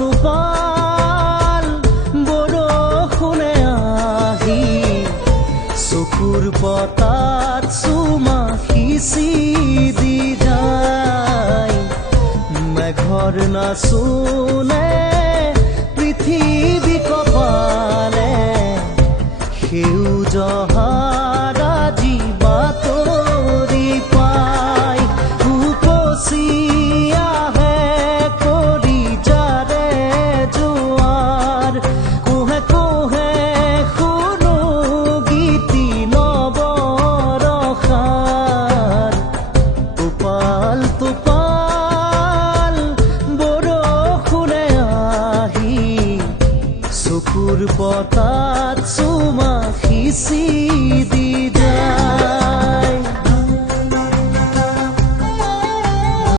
টোপাল বৰষুণে আহি চকুৰ পতাত চুমা সিঁচি দি যায় মেঘৰ নাচোনে পৃথিৱী কপালে সেউজ হাৰা জীৱাতৰি পাই উপচি আহে কৰি যাৰে জোৱাৰ কোহে কোহে শুনো গীতি নৱৰসাৰ টোপাল টোপাল বৰষুণে আহি চকুৰ পতাত চুমা সিঁচি